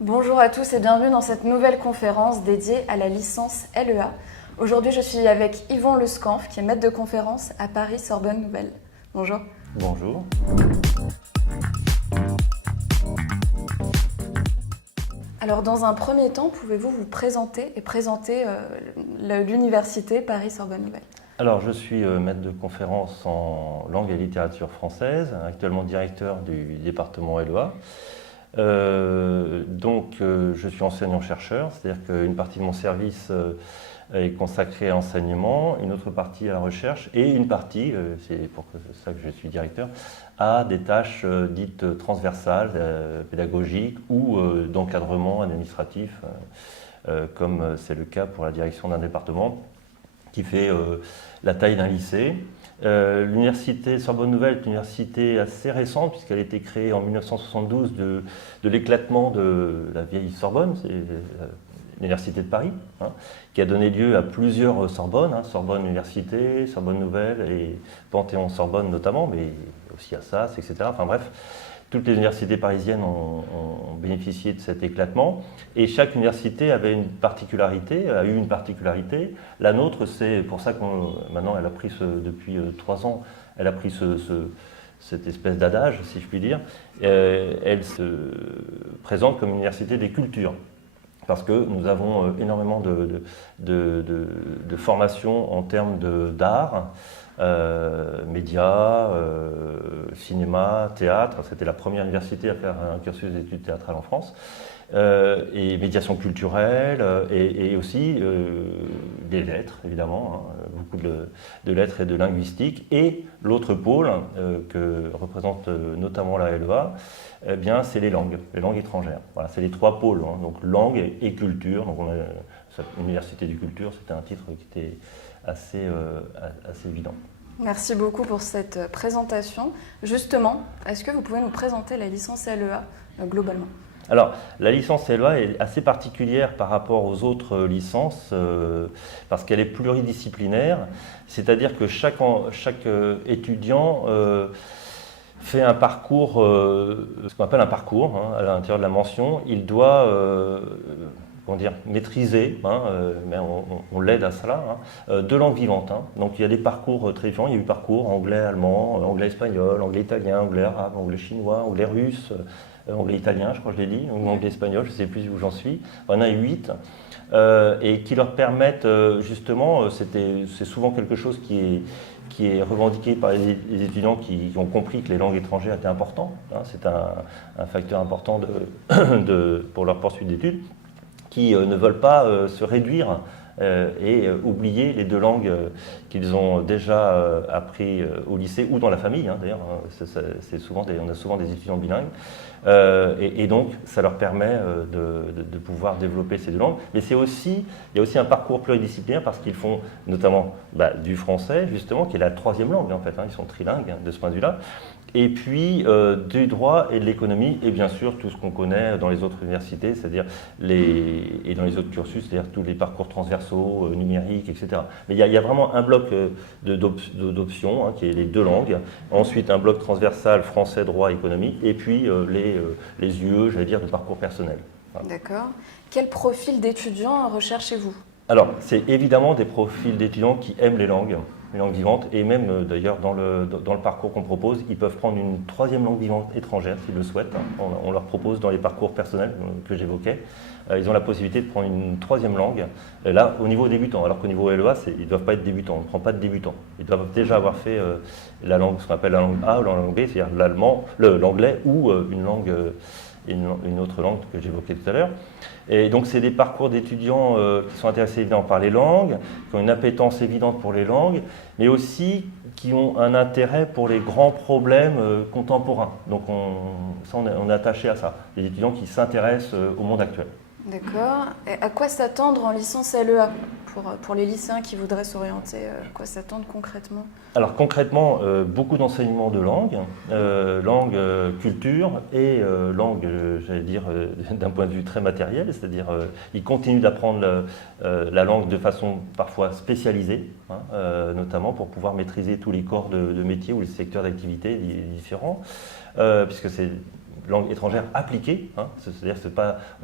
Bonjour à tous et bienvenue dans cette nouvelle conférence dédiée à la licence LEA. Aujourd'hui, je suis avec Yvon Lescanf, qui est maître de conférence à Paris Sorbonne Nouvelle. Bonjour. Bonjour. Alors, dans un premier temps, pouvez-vous vous présenter et présenter l'université Paris Sorbonne Nouvelle? Alors, je suis maître de conférence en langue et littérature française, actuellement directeur du département LEA. Je suis enseignant-chercheur, c'est-à-dire qu'une partie de mon service est consacrée à l'enseignement, une autre partie à la recherche et une partie, c'est pour ça que je suis directeur, à des tâches dites transversales, pédagogiques ou d'encadrement administratif, comme c'est le cas pour la direction d'un département qui fait la taille d'un lycée. L'université Sorbonne Nouvelle est une université assez récente puisqu'elle a été créée en 1972 de l'éclatement de la vieille Sorbonne, c'est l'université de Paris, qui a donné lieu à plusieurs Sorbonnes, Sorbonne Université, Sorbonne Nouvelle et Panthéon-Sorbonne notamment, mais aussi Assas, etc. Enfin bref, toutes les universités parisiennes ont bénéficié de cet éclatement et chaque université avait une particularité, a eu une particularité. La nôtre, c'est pour ça que maintenant elle a pris depuis 3 ans, elle a pris cette espèce d'adage, si je puis dire. Elle se présente comme une université des cultures. Parce que nous avons énormément de formation en termes d'art, médias, cinéma, théâtre. C'était la première université à faire un cursus d'études théâtrales en France. Et médiation culturelle et aussi des lettres, évidemment, beaucoup de lettres et de linguistique. Et l'autre pôle que représente notamment la LEA, eh bien, c'est les langues étrangères. Voilà, c'est les 3 pôles, donc langue et culture. Donc on a cette université du culture, c'était un titre qui était assez évident. Merci beaucoup pour cette présentation. Justement, est-ce que vous pouvez nous présenter la licence LEA globalement? Alors, la licence LEA est assez particulière par rapport aux autres licences parce qu'elle est pluridisciplinaire, c'est-à-dire que chaque étudiant fait un parcours, ce qu'on appelle un parcours, à l'intérieur de la mention. Il doit maîtriser, mais on l'aide à cela, 2 langues vivantes. Donc il y a des parcours très différents, il y a eu parcours anglais, allemand, anglais espagnol, anglais italien, anglais arabe, anglais chinois, anglais russe, anglais italien, je crois que je l'ai dit, ou anglais espagnol, je ne sais plus où j'en suis. Il y en a 8. Et qui leur permettent justement, c'est souvent quelque chose qui est revendiqué par les étudiants qui ont compris que les langues étrangères étaient importantes. C'est un facteur important pour leur poursuite d'études, qui ne veulent pas se réduire et oublier les 2 langues qu'ils ont déjà appris au lycée ou dans la famille. D'ailleurs, on a souvent des étudiants bilingues. Et donc, ça leur permet de pouvoir développer ces 2 langues. Mais il y a aussi un parcours pluridisciplinaire parce qu'ils font notamment du français, justement, qui est la 3e langue, en fait. Ils sont trilingues de ce point de vue-là. Et puis du droit et de l'économie, et bien sûr tout ce qu'on connaît dans les autres universités, c'est-à-dire et dans les autres cursus, c'est-à-dire tous les parcours transversaux, numériques, etc. Mais il y a vraiment un bloc d'options, qui est les 2 langues, ensuite un bloc transversal français, droit, économie, et puis les UE, j'allais dire, de parcours personnel. Voilà. D'accord. Quel profil d'étudiant recherchez-vous? Alors, c'est évidemment des profils d'étudiants qui aiment les langues vivantes, et même d'ailleurs dans le parcours qu'on propose, ils peuvent prendre une 3e langue vivante étrangère s'ils le souhaitent. On leur propose dans les parcours personnels que j'évoquais, ils ont la possibilité de prendre une 3e langue, là au niveau débutant, alors qu'au niveau LEA, ils ne doivent pas être débutants, on ne prend pas de débutants. Ils doivent déjà avoir fait la langue, ce qu'on appelle la langue A ou la langue B, c'est-à-dire l'anglais ou une autre langue que j'évoquais tout à l'heure. Et donc c'est des parcours d'étudiants qui sont intéressés évidemment par les langues, qui ont une appétence évidente pour les langues, mais aussi qui ont un intérêt pour les grands problèmes contemporains. Donc on est attaché à ça, les étudiants qui s'intéressent au monde actuel. D'accord. Et à quoi s'attendre en licence LEA pour les lycéens qui voudraient s'orienter? À quoi s'attendre concrètement? Alors concrètement, beaucoup d'enseignements de langue, culture et langue, j'allais dire, d'un point de vue très matériel, c'est-à-dire ils continuent d'apprendre la langue de façon parfois spécialisée, notamment pour pouvoir maîtriser tous les corps de métier ou les secteurs d'activité différents, puisque langue étrangère appliquée, hein, c'est-à-dire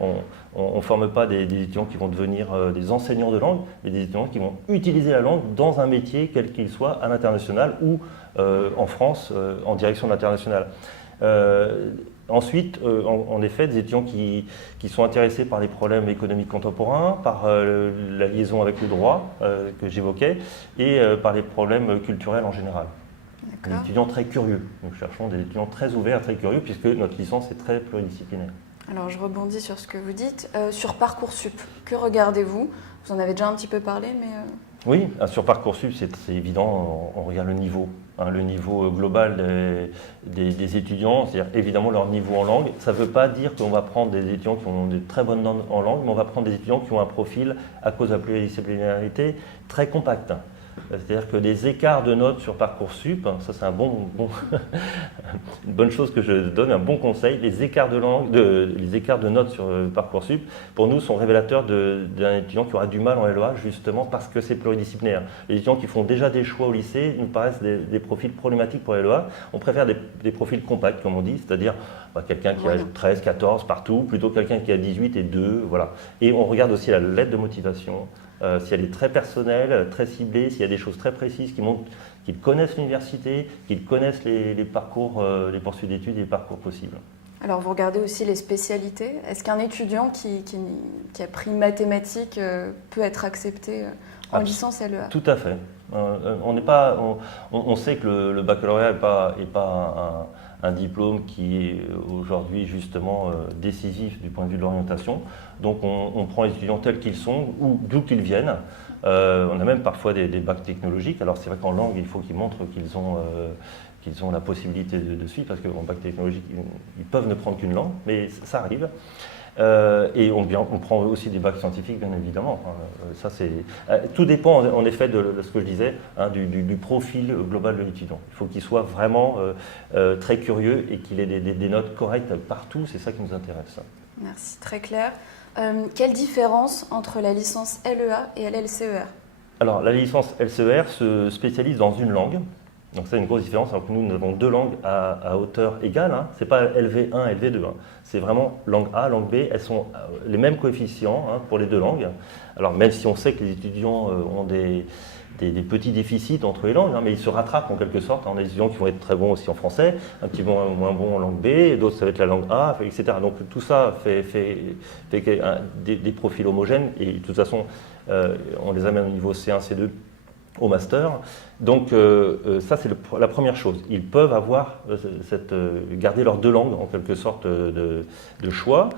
on ne forme pas des étudiants qui vont devenir des enseignants de langue, mais des étudiants qui vont utiliser la langue dans un métier, quel qu'il soit, à l'international ou en France, en direction de l'international. Ensuite, en effet, des étudiants qui sont intéressés par les problèmes économiques contemporains, par la liaison avec le droit que j'évoquais, et par les problèmes culturels en général. Des étudiants très curieux. Nous cherchons des étudiants très ouverts, très curieux, puisque notre licence est très pluridisciplinaire. Alors, je rebondis sur ce que vous dites. Sur Parcoursup, que regardez-vous? Vous en avez déjà un petit peu parlé, mais... Oui, sur Parcoursup, c'est évident, on regarde le niveau. Le niveau global des étudiants, c'est-à-dire évidemment leur niveau en langue. Ça ne veut pas dire qu'on va prendre des étudiants qui ont de très bonnes notes en langue, mais on va prendre des étudiants qui ont un profil, à cause de la pluridisciplinarité, très compact. C'est-à-dire que les écarts de notes sur Parcoursup, ça c'est une bonne chose que je donne, un bon conseil, les écarts de notes sur Parcoursup, pour nous, sont révélateurs d'un étudiant qui aura du mal en LEA, justement parce que c'est pluridisciplinaire. Les étudiants qui font déjà des choix au lycée nous paraissent des profils problématiques pour LEA. On préfère des profils compacts, comme on dit, c'est-à-dire quelqu'un qui a 13, 14 partout, plutôt que quelqu'un qui a 18 et 2, voilà. Et on regarde aussi la lettre de motivation. Si elle est très personnelle, très ciblée, s'il y a des choses très précises qui montrent qu'ils connaissent l'université, qu'ils connaissent les parcours, les poursuites d'études et les parcours possibles. Alors vous regardez aussi les spécialités. Est-ce qu'un étudiant qui a pris mathématiques peut être accepté en licence LEA? Tout à fait. On sait que le baccalauréat n'est pas un diplôme qui est aujourd'hui justement décisif du point de vue de l'orientation. Donc on prend les étudiants tels qu'ils sont, ou d'où qu'ils viennent. On a même parfois des bacs technologiques. Alors c'est vrai qu'en langue, il faut qu'ils montrent qu'ils ont la possibilité de suivre, parce qu'en bac technologique, ils peuvent ne prendre qu'une langue, mais ça arrive. Et on prend aussi des bacs scientifiques, bien évidemment. Tout dépend en effet de ce que je disais, du profil global de l'étudiant. Il faut qu'il soit vraiment très curieux et qu'il ait des notes correctes partout, c'est ça qui nous intéresse. Merci, très clair. Quelle différence entre la licence LEA et LLCER? Alors, la licence LCER se spécialise dans une langue. Donc c'est une grosse différence, alors que nous avons deux langues à hauteur égale, hein. Ce n'est pas LV1 et LV2, hein. C'est vraiment langue A, langue B, elles sont les mêmes coefficients, hein, pour les deux langues. Alors même si on sait que les étudiants ont des petits déficits entre les langues, hein, mais ils se rattrapent en quelque sorte. On a des étudiants qui vont être très bons aussi en français, un petit peu moins bons en langue B, et d'autres ça va être la langue A, etc. Donc tout ça fait des profils homogènes, et de toute façon on les amène au niveau C1, C2, au master. Donc ça c'est la première chose. Ils peuvent avoir garder leurs deux langues en quelque sorte de choix.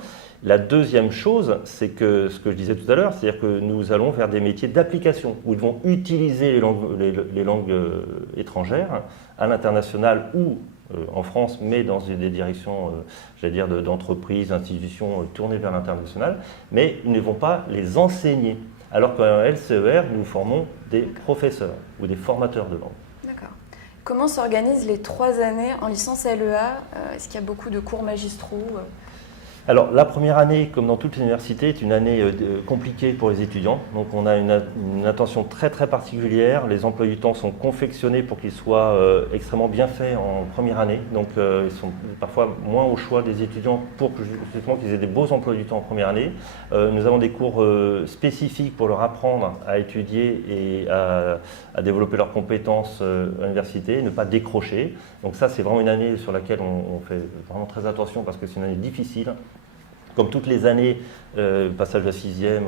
La deuxième chose, c'est que ce que je disais tout à l'heure, c'est-à-dire que nous allons vers des métiers d'application où ils vont utiliser les langues étrangères à l'international ou en France, mais dans des directions, j'allais dire, d'entreprises, d'institutions tournées vers l'international, mais ils ne vont pas les enseigner. Alors qu'en LCER, nous formons des professeurs ou des formateurs de langue. D'accord. Comment s'organisent les 3 années en licence LEA? Est-ce qu'il y a beaucoup de cours magistraux? Alors la première année, comme dans toutes les universités, est une année compliquée pour les étudiants. Donc on a une attention très très particulière. Les emplois du temps sont confectionnés pour qu'ils soient extrêmement bien faits en première année. Donc ils sont parfois moins au choix des étudiants pour justement qu'ils aient des beaux emplois du temps en première année. Nous avons des cours spécifiques pour leur apprendre à étudier et à développer leurs compétences à l'université, ne pas décrocher. Donc ça c'est vraiment une année sur laquelle on fait vraiment très attention parce que c'est une année difficile. Comme toutes les années, le passage de la 6e,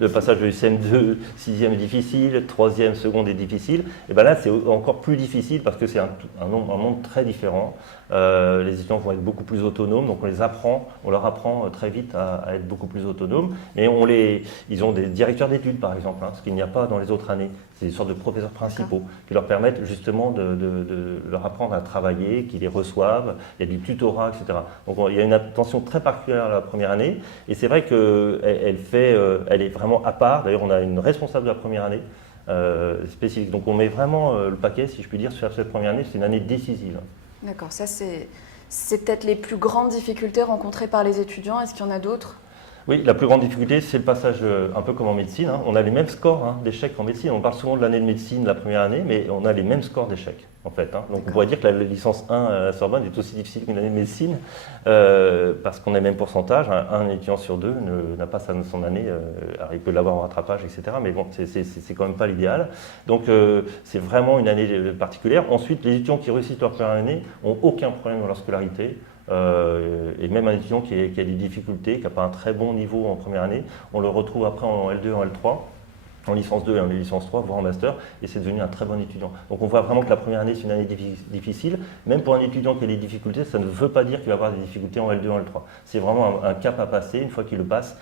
le passage de CM2, 6e est difficile, 3e, seconde est difficile. Et bien là, c'est encore plus difficile parce que c'est un monde très différent. Les étudiants vont être beaucoup plus autonomes, donc on leur apprend très vite à être beaucoup plus autonomes. Et ils ont des directeurs d'études, par exemple, hein, ce qu'il n'y a pas dans les autres années. C'est des sortes de professeurs principaux qui leur permettent justement de leur apprendre à travailler, qui les reçoivent. Il y a du tutorat, etc. Donc il y a une attention très particulière à la première année. Et c'est vrai qu'elle est vraiment à part. D'ailleurs, on a une responsable de la première année spécifique. Donc on met vraiment le paquet, si je puis dire, sur cette première année. C'est une année décisive. D'accord, ça c'est peut-être les plus grandes difficultés rencontrées par les étudiants. Est-ce qu'il y en a d'autres? Oui, la plus grande difficulté, c'est le passage un peu comme en médecine. On a les mêmes scores d'échecs en médecine. On parle souvent de l'année de médecine, la première année, mais on a les mêmes scores d'échecs, en fait. Donc on pourrait dire que la licence 1 à la Sorbonne est aussi difficile qu'une année de médecine, parce qu'on a les mêmes pourcentages. Un étudiant sur deux n'a pas son année. Alors il peut l'avoir en rattrapage, etc. Mais bon, c'est quand même pas l'idéal. Donc c'est vraiment une année particulière. Ensuite, les étudiants qui réussissent leur première année n'ont aucun problème dans leur scolarité. Et même un étudiant qui a des difficultés, qui n'a pas un très bon niveau en première année, on le retrouve après en L2, en L3, en licence 2 et en licence 3, voire en master, et c'est devenu un très bon étudiant. Donc on voit vraiment que la première année, c'est une année difficile. Même pour un étudiant qui a des difficultés, ça ne veut pas dire qu'il va avoir des difficultés en L2, en L3. C'est vraiment un cap à passer. Une fois qu'il le passe,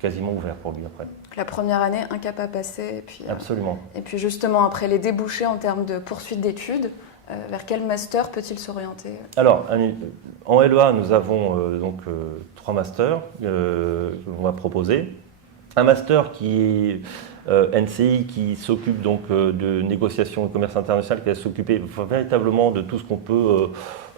quasiment ouvert pour lui après. La première année, un cap à passer. Et puis, absolument. Et puis justement, après les débouchés en termes de poursuite d'études, vers quel master peut-il s'orienter? Alors, en LEA, nous avons donc 3 masters qu'on va proposer. Un master qui est NCI, qui s'occupe donc de négociation et commerce international, qui va s'occuper véritablement de tout ce qu'on peut,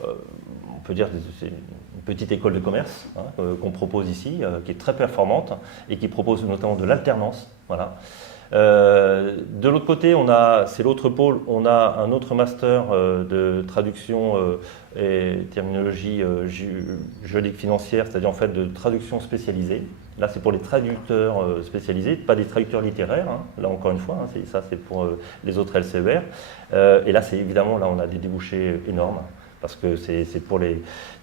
on peut dire, c'est une petite école de commerce qu'on propose ici, qui est très performante et qui propose notamment de l'alternance. Voilà. De l'autre côté, c'est l'autre pôle, on a un autre master de traduction et terminologie juridique financière, c'est-à-dire en fait de traduction spécialisée. Là, c'est pour les traducteurs spécialisés, pas des traducteurs littéraires, là encore une fois, ça c'est pour les autres LCER. Et là, c'est évidemment, là on a des débouchés énormes. Parce que c'est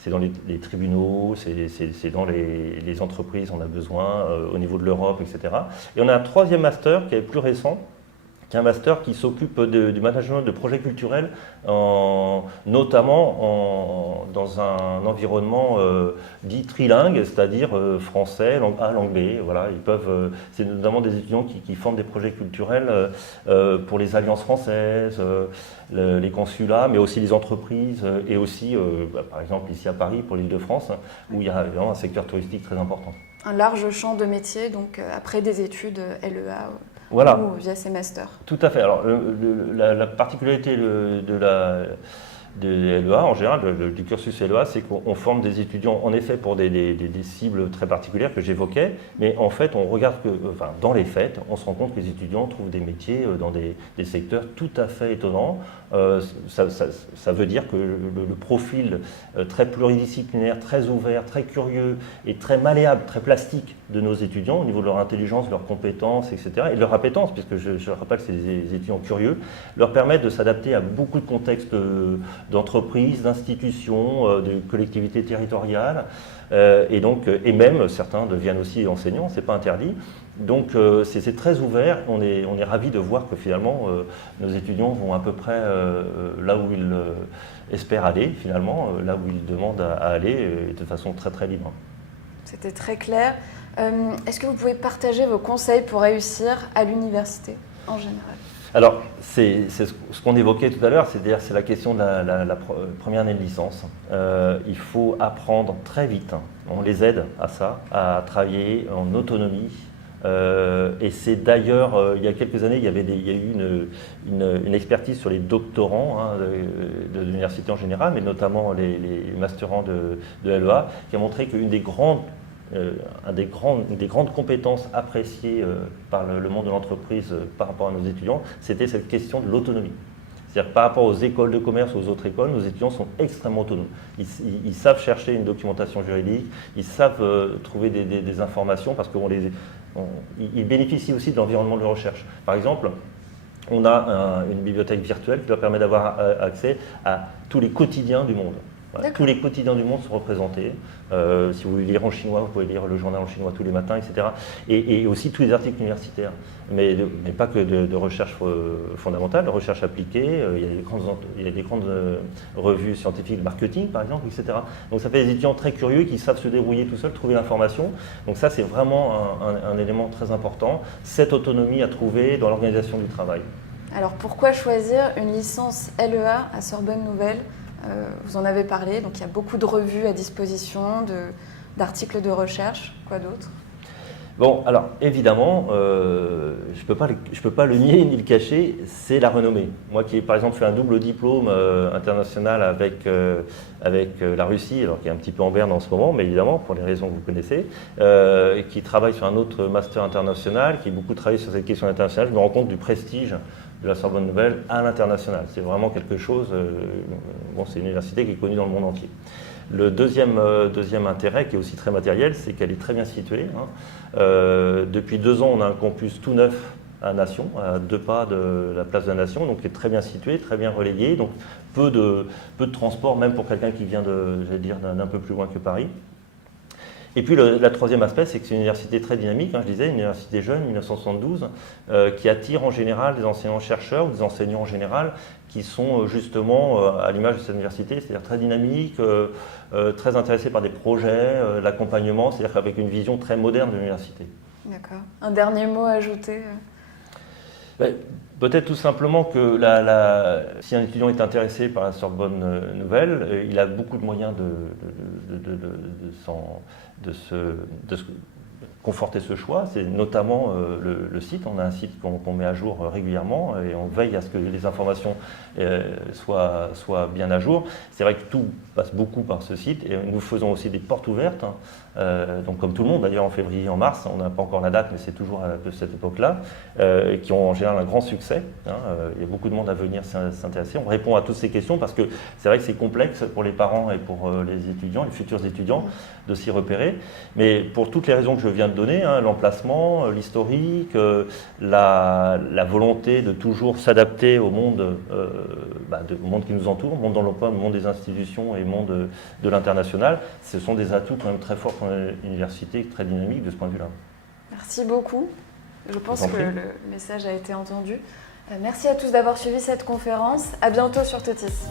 dans les tribunaux, c'est dans les entreprises, on a besoin, au niveau de l'Europe, etc. Et on a un troisième master qui est plus récent, qui est un master qui s'occupe du management de projets culturels, notamment dans un environnement dit trilingue, c'est-à-dire français, langue A, langue B. Voilà, c'est notamment des étudiants qui forment des projets culturels pour les alliances françaises, les consulats, mais aussi les entreprises, et aussi, par exemple, ici à Paris, pour l'Île-de-France, où il y a vraiment un secteur touristique très important. Un large champ de métiers, donc après des études LEA. Voilà. Ou via ces masters. Tout à fait. Alors, la particularité de LEA, en général, du cursus LEA, c'est qu'on forme des étudiants, en effet, pour des cibles très particulières que j'évoquais, mais en fait, on regarde dans les faits, on se rend compte que les étudiants trouvent des métiers dans des secteurs tout à fait étonnants. Ça veut dire que le profil très pluridisciplinaire, très ouvert, très curieux et très malléable, très plastique de nos étudiants au niveau de leur intelligence, de leurs compétences, etc. et de leur appétence, puisque je rappelle que c'est des étudiants curieux, leur permettent de s'adapter à beaucoup de contextes d'entreprises, d'institutions, de collectivités territoriales, et même certains deviennent aussi enseignants, c'est pas interdit. Donc c'est très ouvert, on est ravis de voir que finalement nos étudiants vont à peu près là où ils espèrent aller, finalement, là où ils demandent à aller, de façon très très libre. C'était très clair. Est-ce que vous pouvez partager vos conseils pour réussir à l'université en général? Alors, c'est ce qu'on évoquait tout à l'heure, c'est la question de la première année de licence. Il faut apprendre très vite, on les aide à ça, à travailler en autonomie. Et c'est d'ailleurs, il y a quelques années, il y a eu une expertise sur les doctorants de l'université en général, mais notamment les masterants de LEA, qui a montré qu'une des grandes compétences appréciées par le monde de l'entreprise par rapport à nos étudiants, c'était cette question de l'autonomie. C'est-à-dire par rapport aux écoles de commerce, aux autres écoles, nos étudiants sont extrêmement autonomes. Ils savent chercher une documentation juridique, ils savent trouver des informations parce qu'ils bénéficient aussi de l'environnement de recherche. Par exemple, on a une bibliothèque virtuelle qui leur permet d'avoir accès à tous les quotidiens du monde. Voilà. Tous les quotidiens du monde sont représentés. Si vous voulez lire en chinois, vous pouvez lire le journal en chinois tous les matins, etc. Et aussi tous les articles universitaires. Mais pas que de recherche fondamentale, de recherche appliquée. Il y a des grandes revues scientifiques, marketing par exemple, etc. Donc ça fait des étudiants très curieux qui savent se débrouiller tout seuls, trouver l'information. Donc ça c'est vraiment un élément très important. Cette autonomie à trouver dans l'organisation du travail. Alors pourquoi choisir une licence LEA à Sorbonne Nouvelle ? Vous en avez parlé, donc il y a beaucoup de revues à disposition, d'articles de recherche, quoi d'autre ? Bon, alors évidemment, je peux pas le nier ni le cacher, c'est la renommée. Moi qui ai par exemple fait un double diplôme international avec la Russie, alors qui est un petit peu en berne en ce moment, mais évidemment pour les raisons que vous connaissez, et qui travaille sur un autre master international, qui a beaucoup travaillé sur cette question internationale, je me rends compte du prestige de la Sorbonne Nouvelle à l'international. C'est vraiment quelque chose, bon, c'est une université qui est connue dans le monde entier. Le deuxième intérêt, qui est aussi très matériel, c'est qu'elle est très bien située. Depuis 2 ans, on a un campus tout neuf à Nation, à 2 pas de la place de la Nation, donc qui est très bien situé, très bien relayé, donc peu de transport, même pour quelqu'un qui vient d'un peu plus loin que Paris. Et puis le troisième aspect, c'est que c'est une université très dynamique, je disais, une université jeune, 1972, qui attire en général des enseignants-chercheurs ou des enseignants en général qui sont justement à l'image de cette université, c'est-à-dire très dynamiques, très intéressés par des projets, l'accompagnement, c'est-à-dire avec une vision très moderne de l'université. D'accord. Un dernier mot à ajouter Peut-être tout simplement que si un étudiant est intéressé par la Sorbonne Nouvelle, il a beaucoup de moyens de se conforter ce choix. C'est notamment le site. On a un site qu'on met à jour régulièrement et on veille à ce que les informations soient bien à jour. C'est vrai que tout passe beaucoup par ce site et nous faisons aussi des portes ouvertes. Donc comme tout le monde d'ailleurs en février et en mars, on n'a pas encore la date mais c'est toujours de cette époque-là, qui ont en général un grand succès. Il y a beaucoup de monde à venir s'intéresser. On répond à toutes ces questions parce que c'est vrai que c'est complexe pour les parents et pour les étudiants, les futurs étudiants, de s'y repérer. Mais pour toutes les raisons que je viens de donner, l'emplacement, l'historique, la volonté de toujours s'adapter au monde, au monde qui nous entoure, le monde de l'emploi, le monde des institutions et le monde de l'international, ce sont des atouts quand même très forts pour une université très dynamique de ce point de vue-là. Merci beaucoup. Je pense que le message a été entendu. Merci à tous d'avoir suivi cette conférence. À bientôt sur Totis.